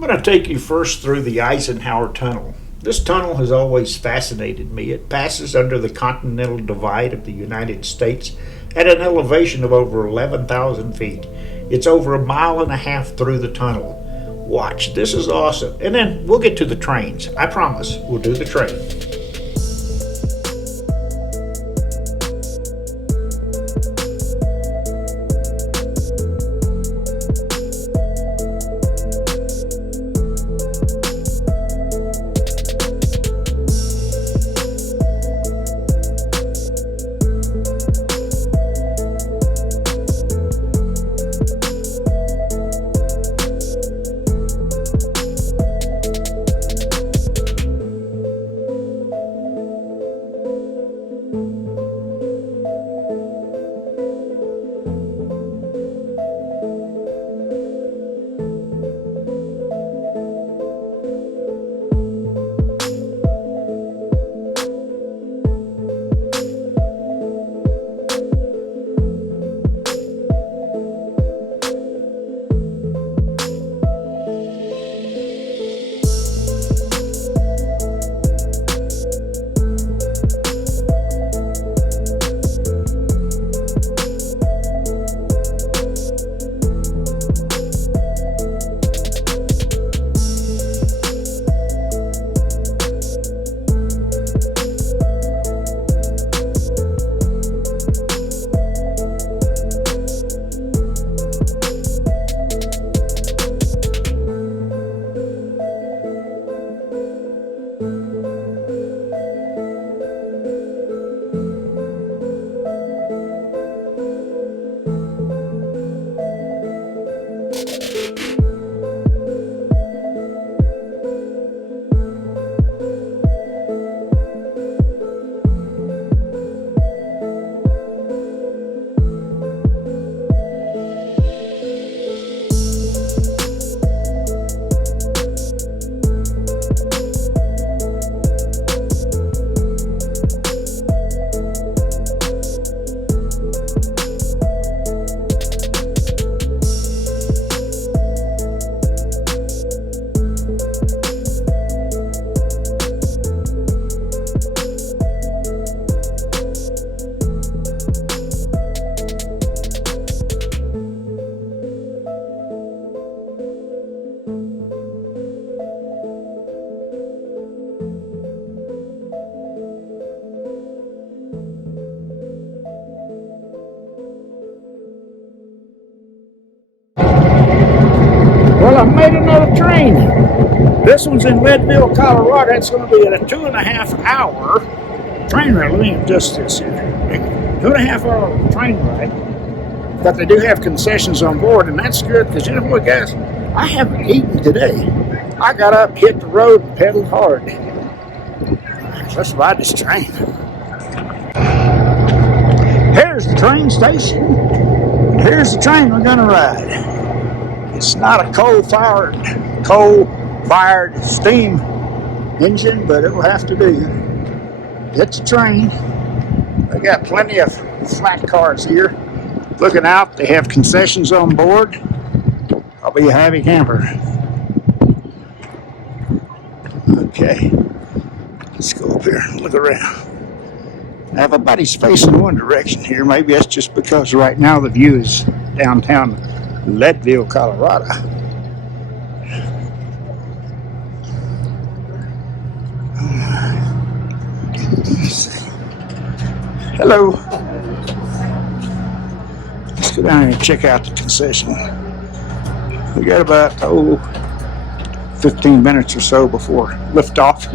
I'm going to take you first through the Eisenhower Tunnel. This tunnel has always fascinated me. It passes under the Continental Divide of the United States at an elevation of over 11,000 feet. It's over 1.5 miles through the tunnel. Watch, this is awesome. And then we'll get to the trains. I promise we'll do the train. Well, I made another train. This one's in Leadville, Colorado. It's going to be a 2.5 hour train ride. Let me adjust this here. 2.5 hour train ride. But they do have concessions on board, and that's good because, you know what, guys? I haven't eaten today. I got up, hit the road, and pedaled hard. Let's ride this train. Here's the train station. Here's the train we're going to ride. It's not a coal-fired steam engine, but it'll have to do. It's a train. They got plenty of flat cars here. Looking out, they have concessions on board. I'll be a happy camper. Okay, let's go up here and look around. Everybody's facing one direction here. Maybe that's just because right now the view is downtown Leadville, Colorado. Hello. Let's go down here and check out the concession. We got about 15 minutes or so before liftoff.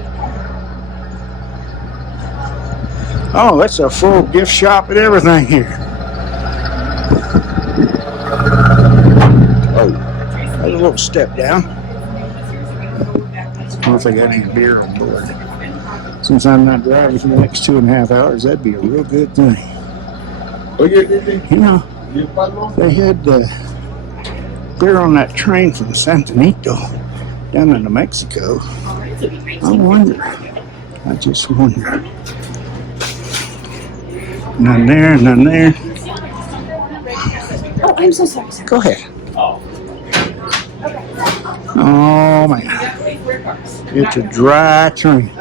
Oh, that's a full gift shop and everything here. Oh, there's a little step down. I don't know if they got any beer on board. Since I'm not driving for the next 2.5 hours, that'd be a real good thing. You know, they had beer on that train from San Antonio down into Mexico. I wonder. I just wonder. None there, none there. Oh, I'm so sorry. Go ahead. Oh. Oh, Oh man, it's a dry train.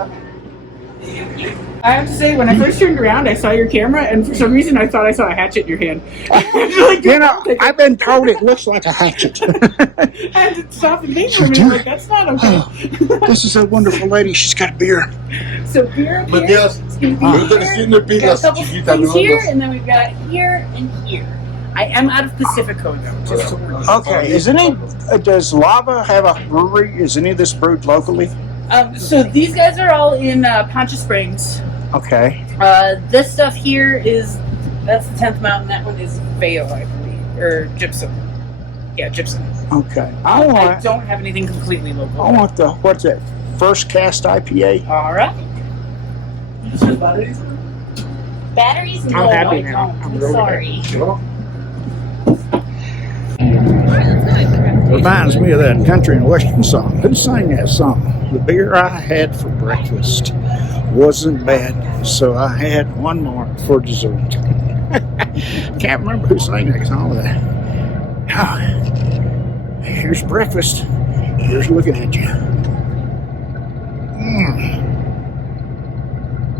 I have to say, when I first turned around, I saw your camera, and for some reason, I thought I saw a hatchet in your hand. Like, You know, I've been told it looks like a hatchet. I had to stop and think for a minute, like, that's not okay. This is a wonderful lady. She's got a beer. So beer up here, Matías, it's gonna be here. We've got a couple things here, and then we've got here and here. I am out of Pacifico, though, just to warn you. Okay, does Lava have a brewery? Is any of this brewed locally? So these guys are all in Poncha Springs. Okay. This stuff here that's the 10th Mountain. That one is Veo, I believe, or Gypsum. Yeah, Gypsum. Okay. I don't have anything completely local. I want what's that? First Cast IPA. All right. Batteries? No, I'm happy I now. don't. I'm really sorry. Reminds me of that country and western song. Who sang that song? The beer I had for breakfast wasn't bad, so I had one more for dessert. Can't remember who sang that song. Oh, here's breakfast. Here's looking at you.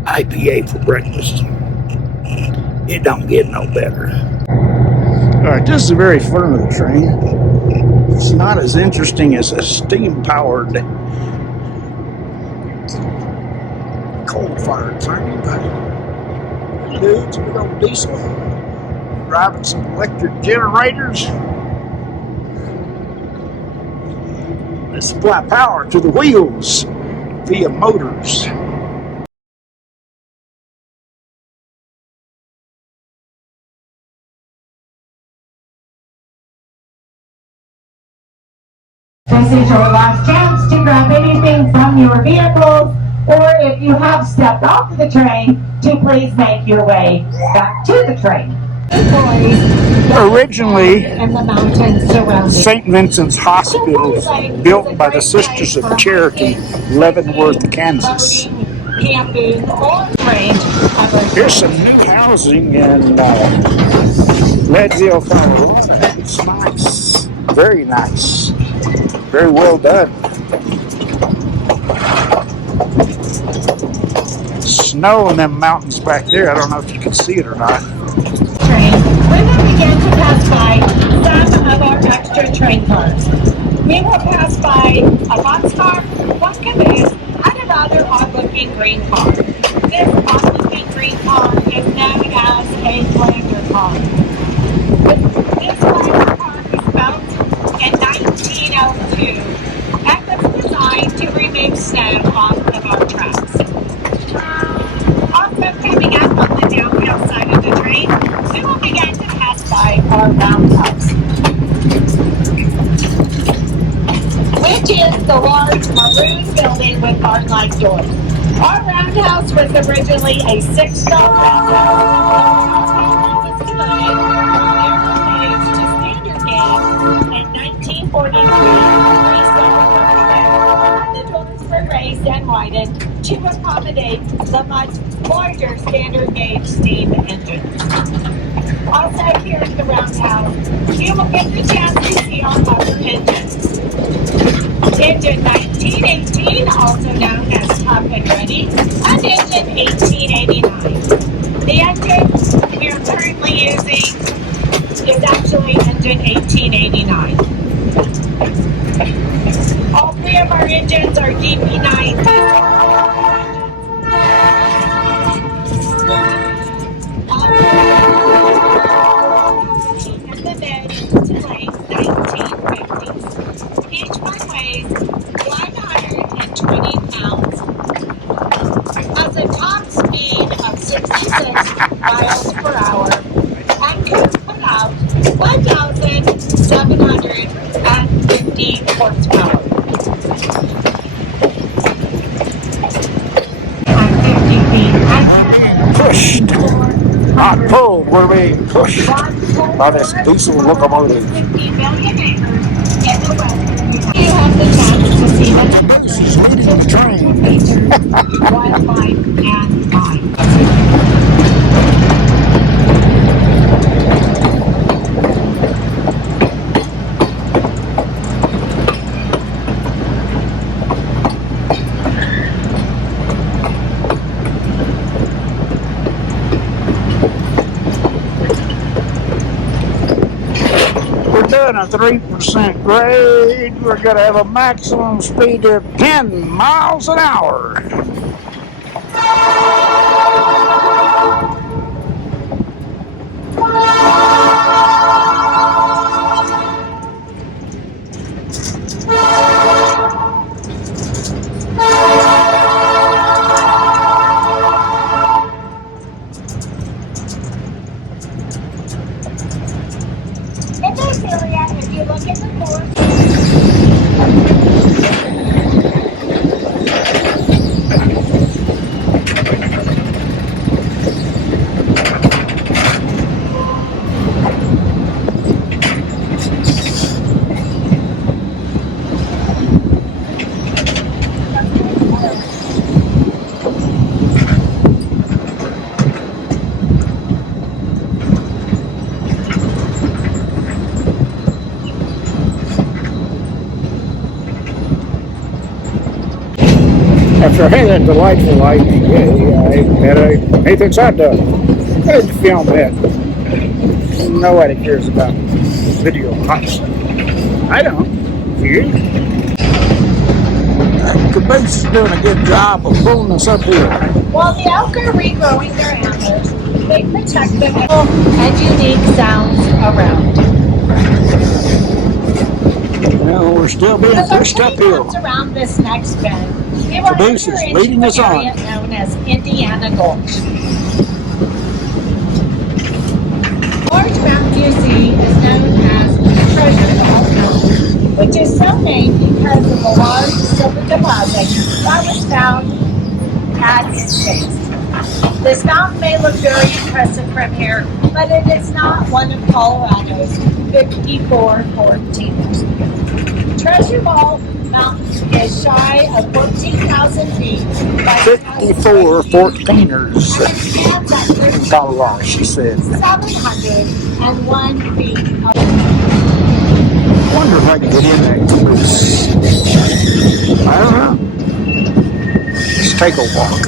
IPA for breakfast. It don't get no better. Alright, this is the very front of the train. It's not as interesting as a steam-powered coal-fired train, but dudes with old diesel driving some electric generators. They supply power to the wheels via motors. This is your last chance to grab anything from your vehicles, or if you have stepped off of the train, to please make your way back to the train. Originally, And the mountains surrounding. St. Vincent's Hospital was built by the Sisters of Charity, Leavenworth, Kansas. Camping or range. Here's some new housing in Leadville, Colorado. It's nice. Very nice. Very well done. Snow in them mountains back there. I don't know if you can see it or not. Train. We will begin to pass by some of our extra train cars. We will pass by a boxcar, one caboose, and a rather odd-looking green car. This odd-looking green car is known as a flanger car. This flanger car was built in 1902 and was designed to remove snow off of our tracks. Also coming up on the downhill side of the train, we will begin to pass by our roundhouse, which is the large maroon building with barn-like doors. Our roundhouse was originally a 6-star roundhouse. It was converted from narrow gauge to standard gauge in 1943. The doors were raised and widened to accommodate the much larger standard gauge steam engine. Also here at the roundhouse, you will get the chance to see our motor engine. Engine 1918, also known as Tough and Ready, and Engine 1889. The engine we are currently using is actually Engine 1889. All three of our engines are DP9. In the mid to late 1950s. Each one weighs 120 pounds. Has a top speed of 66 miles per hour and can put out 1,750 horsepower. And 50 feet. Pushed, not pulled, we're being pushed by this diesel locomotive. 50 million acres in the western United. You have the chance to see the Train. nature, wildlife, and mind. and a 3% grade. We're going to have a maximum speed of 10 miles an hour. In this area, if you look at the forest, After I had that delightful IPA, I had a Nathan's hot dog. I had to film that. Nobody cares about video hops. I don't. You? That caboose is doing a good job of pulling us up here. while the elk are regrowing their antlers, they protect them and unique sounds around. Well, we're still being As our pushed train uphill. comes around this next bend, we will Caboose enter is into leading us an on. area known as Indiana Gulch. The large mountain you see is known as the Treasure Mountain, which is so named because of the large silver deposit that was found at its base. This mountain may look very impressive from here, but it is not one of Colorado's 54 volcanoes. Treasure Ball Mountain is shy of 14,000 feet. 54 14ers And stands at in Colorado, she said. 701 feet. I wonder if I can get in that caboose. I don't know. Let's take a walk.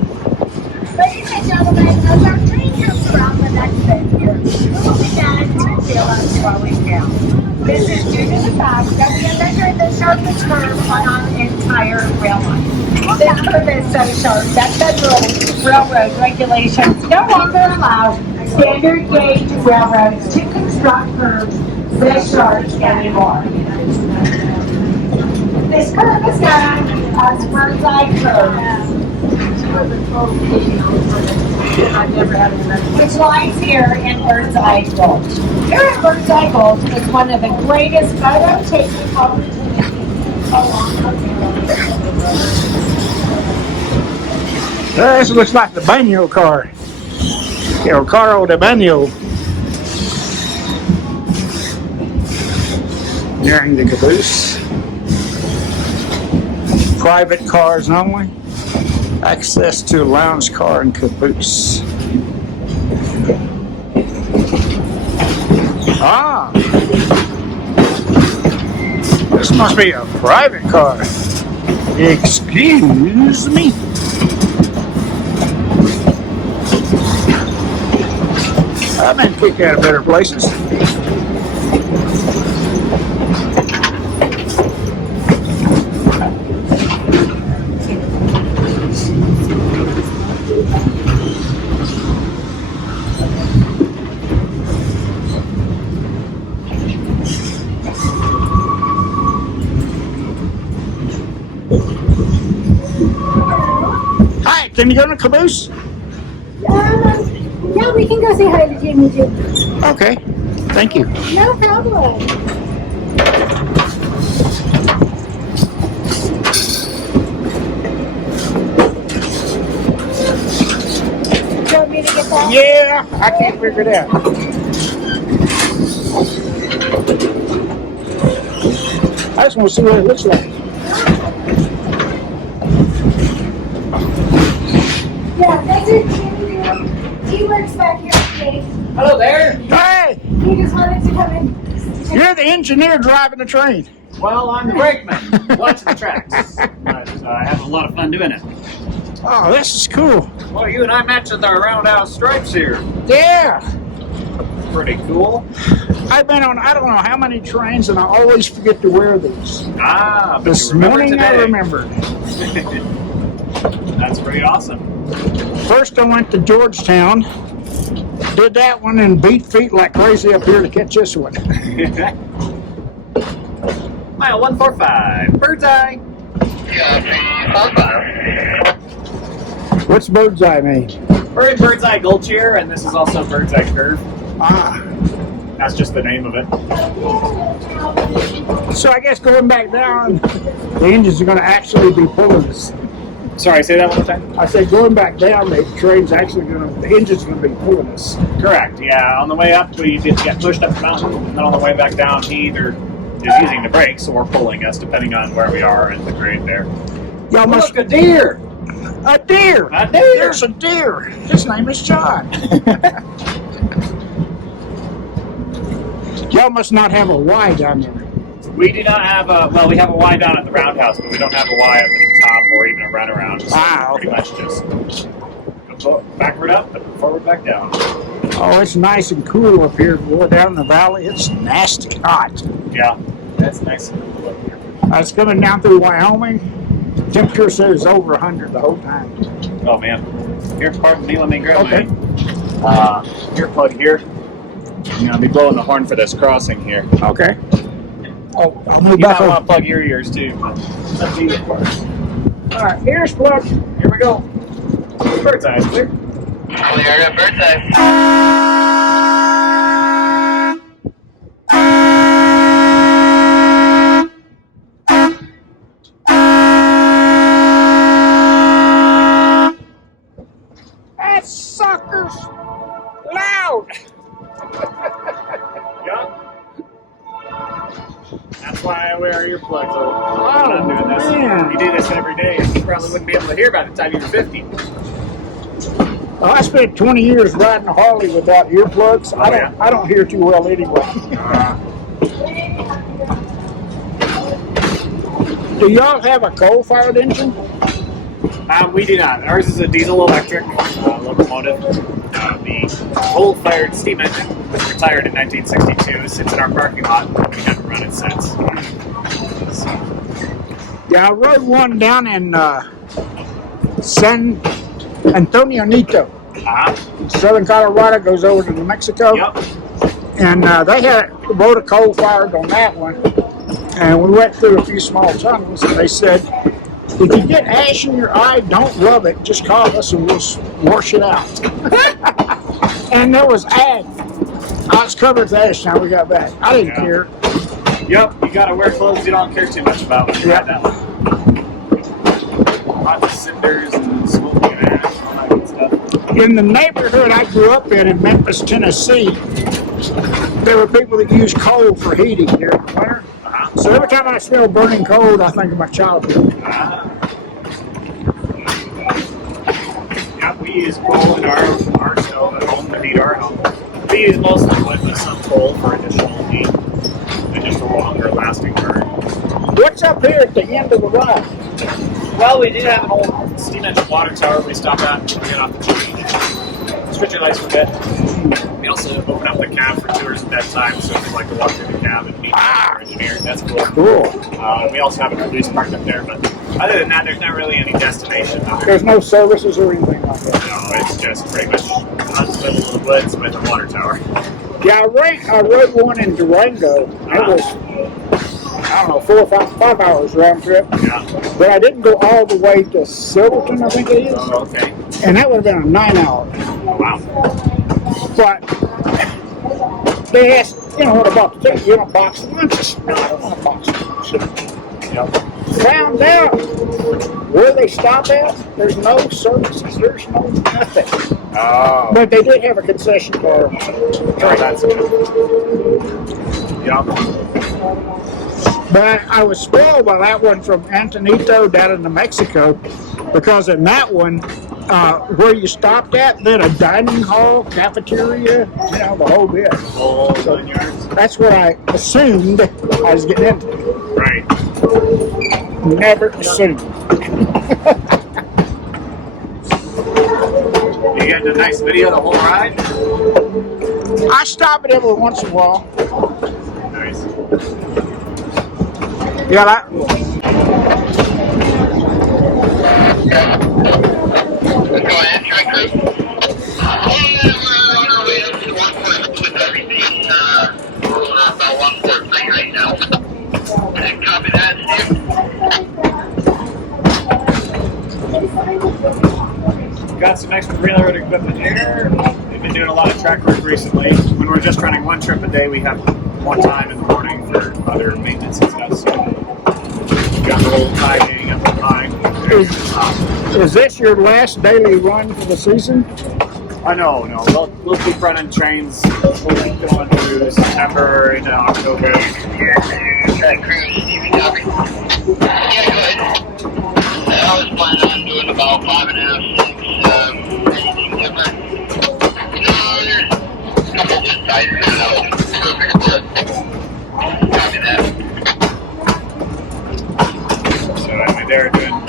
Ladies and gentlemen, as our train comes around the next bend here, we will begin to feel us slowing down. This is due to the fact that we have entered the sharpest curve on our entire rail line. This curve is so sharp that federal railroad regulations no longer allow standard gauge railroads to construct curves this sharp anymore. This curve is known as bird's eye curve, which lies here in Bird's Eye Gulch. Here at Bird's Eye Gulch is one of the greatest photo-taking opportunities along the This looks like the Banyo car. El Carro de Banyo. Nearing the caboose. Private cars only. Access to lounge car and caboose. Ah! This must be a private car. Excuse me? I've been kicked out of better places. Hi, can you go in a caboose? Yeah, we can go say hi to Jimmy too. Okay, thank you. No problem. Do you want me to get that? Yeah, I can't figure it out. I just want to see what it looks like. Yeah, that's it, Jimmy. He works back here today. Hello there. Hey, He just wanted to come in. you're the engineer driving the train. Well, I'm the brakeman, watching the tracks. But I have a lot of fun doing it. Oh, this is cool. Well, you and I match with our roundhouse stripes here. Yeah. Pretty cool. I've been on I don't know how many trains, and I always forget to wear these. Ah, but This you remember morning today. I remembered. That's pretty awesome. First I went to Georgetown, did that one, and beat feet like crazy up here to catch this one. Mile 145, bird's eye. What's bird's eye mean? We're in bird's eye gulch here, and this is also bird's eye curve. Ah. That's just the name of it. So I guess going back down, the engines are going to actually be pulling us. Sorry, say that one more time. I said going back down, the train's actually going to, the engine's going to be pulling us. Correct, yeah. On the way up, we did get pushed up the mountain, and then on the way back down, he either is using the brakes or pulling us, depending on where we are in the grade there. Y'all must... Look, a deer! A deer! A deer! There's a deer! His name is John. Y'all must not have a Y down there. We do not have a, well, we have a Y down at the roundhouse, but we don't have a Y up at the top or even a runaround. So Wow. pretty much just go backward up and forward back down. Oh, it's nice and cool up here. Going down the valley, it's nasty hot. Yeah, that's nice and cool up here. I was coming down through Wyoming. Temperature says over 100 the whole time. Oh man. Here, pardon me, let me grab Okay. my earplug here. I'm gonna be blowing the horn for this crossing here. Okay. Oh, I'll move You back might want over. to plug your ears too. Up to you. All right, here's plug. Here we go. Bird's eye, clear. Clear to bird's eye. That sucker's loud. Yup. That's why I wear earplugs when I'm doing this. man. If you do this every day, you probably wouldn't be able to hear by the time you were 50. Well, I spent 20 years riding a Harley without earplugs. Oh, yeah? I don't hear too well anyway. Do y'all have a coal-fired engine? We do not. Ours is a diesel electric locomotive. The coal-fired steam engine was retired in 1962. Sits in our parking lot. We haven't run it since. So, Yeah, I rode one down in San Antonio Nito. Southern Colorado goes over to New Mexico. Yep. And they had rode a coal-fired on that one. And we went through a few small tunnels, and they said, if you get ash in your eye, don't rub it. Just call us and we'll wash it out. And there was ash. I was covered with ash now we got back. I didn't care. Yep, you gotta wear clothes you don't care too much about when you ride that one. Lots of cinders and smoking and ash and all that good stuff. In the neighborhood I grew up in Memphis, Tennessee, there were people that used coal for heating during the winter. So every time I smell burning coal, I think of my childhood. Yeah, we use coal in our stove at home to heat our home. We use mostly wood with some coal for additional heat and just a longer lasting burn. What's up here at the end of the ride? Well, we did have an old steam engine water tower we stopped at to get off the tree. Switch your lights for a bit. We also open up the cab for tours at that time, so if you'd like to walk through the cab and meet our engineer, that's cool. Cool. We also have a caboose parked up there, but other than that, there's not really any destination. There's no services or anything like that. No, it's just pretty much out in the middle of the woods with a water tower. Yeah, I rode one in Durango. It was, I don't know, 4 or 5 hours round trip. Yeah. But I didn't go all the way to Silverton, I think it is. Oh, okay. And that would have been a 9 hour. Wow. But they asked, what about the ticket? You want a box of lunches? No, I don't want a box of lunches. Yep. Found out where they stop at, there's no services, there's no nothing. Oh. But they did have a concession bar. Oh, that's good. Yep. But I was spoiled by that one from Antonito down in New Mexico, because in that one, where you stopped at, then a dining hall, cafeteria, the whole bit. Whole 9 yards. That's what I assumed I was getting into. Right. Never seen. You getting a nice video the whole ride? I stop it every once in a while. Nice. Yeah, that. Go ahead, track group. We're on our way up to 1.2 with everything. We're at about 1.3 right now. And copy that, Steve. Got some extra railroad equipment here. We've been doing a lot of track work recently. When we're just running one trip a day, we have more time in the morning for other maintenance and stuff. So we got a little tiding and the time. Is this your last daily run for the season? No. We'll keep running trains. We'll keep going through September into October. Track crew, Stevie copy. Yeah, go ahead. I was planning on doing about 5.5, 6, anything different. No, there's a couple just sides that I was perfect for it. Copy that. So anyway,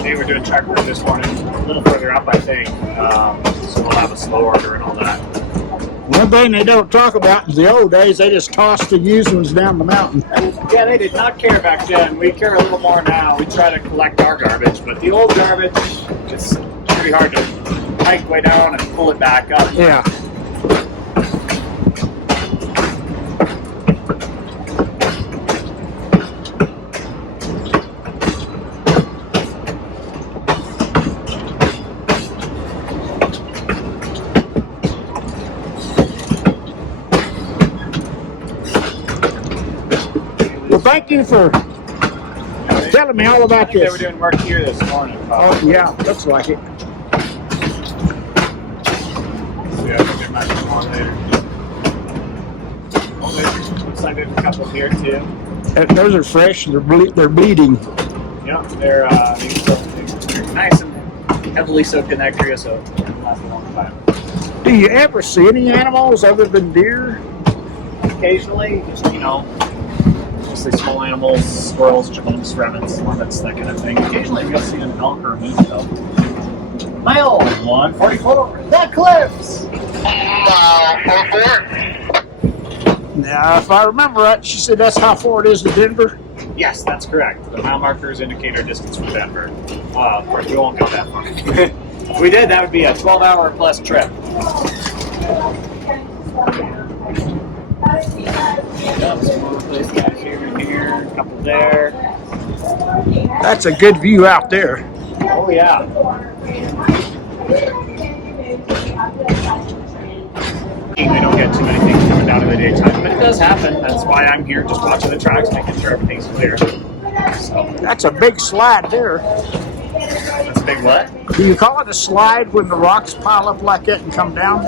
they were doing track work this morning, a little further up, I think. So we'll have a slow order and all that. One thing they don't talk about is the old days, they just tossed the used ones down the mountain. Yeah, they did not care back then. We care a little more now. We try to collect our garbage, but the old garbage, it's pretty hard to hike way down and pull it back up. Yeah. Well, thank you for telling me all I about think they this. were doing work here this morning. Oh, yeah, looks like it. So yeah, I think there might be more later. Oh, looks like there's a couple here too. Those are fresh. They're bleeding. Yeah, they're nice and heavily soaked in bacteria, so it'll last a long time. Do you ever see any animals other than deer? Occasionally, just mostly small animals, squirrels, chipmunks, rabbits, marmots, that kind of thing. Occasionally, you'll see an elk or a moose, though. My old 144, the cliffs! 4-4. Now, if I remember right, she said that's how far it is to Denver. Yes, that's correct. The mile markers indicate our distance from Denver. Of course, we won't go that far. If we did, that would be a 12-hour plus trip. Some more place guys here, a couple there. That's a good view out there. Oh, yeah. We don't get too many things coming down in the daytime, but it does happen. That's why I'm here, just watching the tracks, making sure everything's clear. So, That's a big slide there. that's a big what? Do you call it a slide when the rocks pile up like that and come down?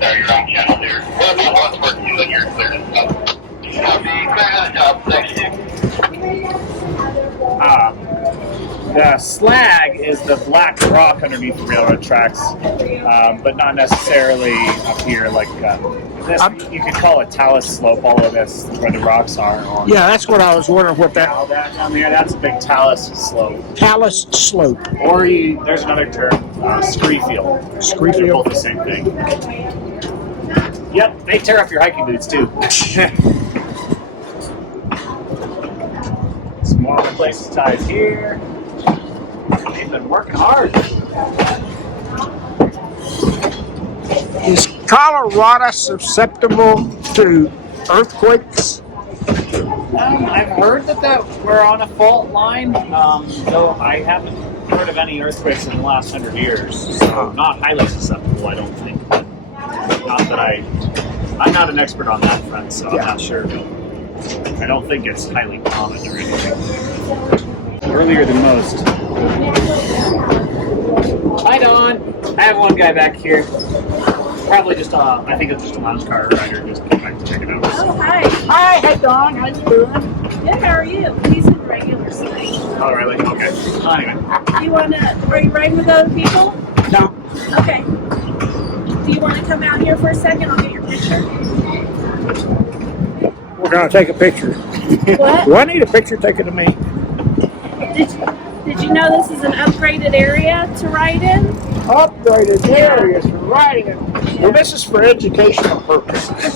There, you're on channel there. Well, the one's working, then you're clear and stuff. Copy, clear to the top, thanks, Steve. The slag is the black rock underneath the railroad tracks, but not necessarily up here like this. You could call it talus slope, all of this, where the rocks are. Yeah, that's what I was wondering what that All that down there, that's a big talus slope. talus slope. Or there's another term, scree field. Scree They're field? both the same thing. Yep, they tear up your hiking boots too. Some more other places tied here. They've been working hard. Is Colorado susceptible to earthquakes? I've heard that we're on a fault line, though I haven't heard of any earthquakes in the last 100 years. So not highly susceptible, I don't think. Not that I'm not an expert on that front, so I'm not sure. I don't think it's highly common or anything. Earlier than most. Hi, Don. I have one guy back here. Probably just, I think it's just a lounge car rider just came back to check it out. Oh, hi. Hi, hey Don, how you doing? Good, how are you? He's in regular sleep. Oh, really? Okay. Anyway. Are you riding with other people? No. Okay. Do you want to come out here for a second? I'll get your picture. We're gonna take a picture. What? Do I need a picture taken of me? Did you know this is an upgraded area to ride in? Upgraded areas for riding it. Well, this is for educational purposes.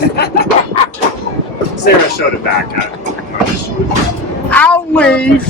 Sarah showed it back. I'll leave.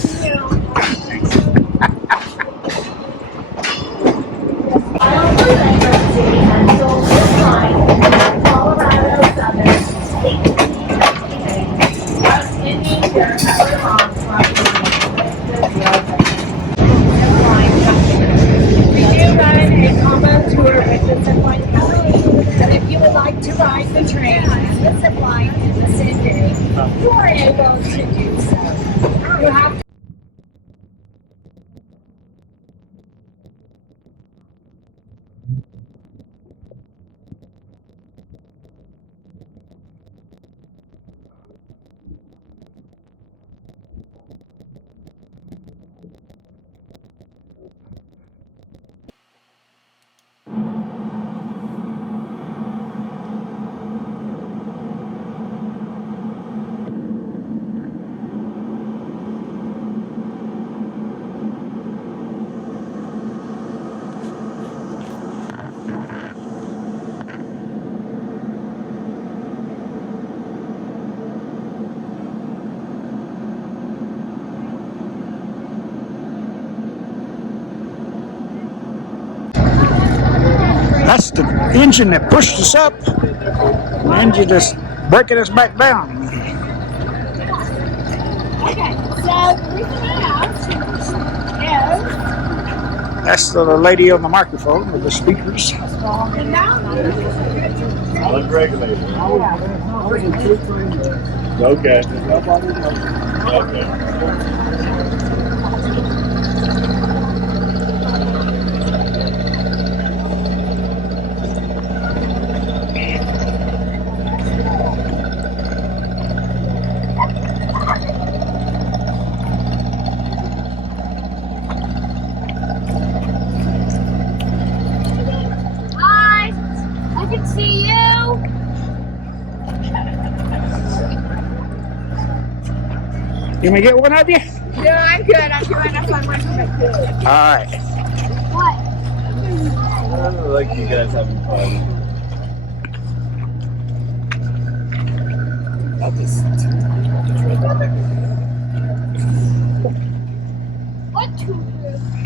If you would like to ride the train and the zip line in the same day, you are able to do so. You have That's the engine that pushed us up. The engine just breaking us back down. Okay, so the reason I asked is That's the lady on the microphone with the speakers. the mountain. Unregulated. Okay. Hi, I can see you. You may get one of you? No, I'm good. I'm trying to find my food. All right. What? I like you guys having fun. What two?